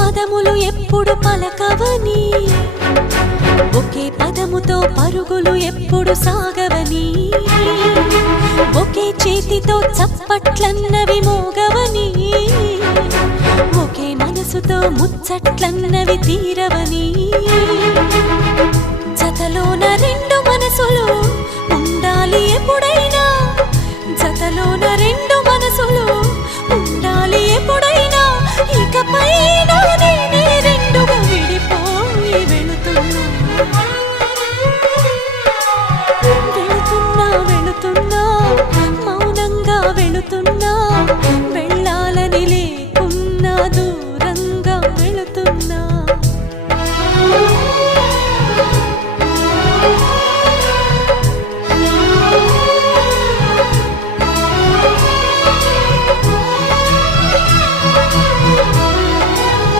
పదములు ఎప్పుడు పలకవని, ఒకే పదముతో పరుగులు ఎప్పుడు సాగవని, ఒకే చేతితో చప్పట్లన్నవి మోగవని, ఒకే మనసుతో ముచ్చట్లన్నవి తీరవని, జతలోన రెండు మనసులు ఉండాలి ఎప్పుడైనా, జతలోన రెండు మనసులు ఉండాలి ఎప్పుడైనా, ఇకపైన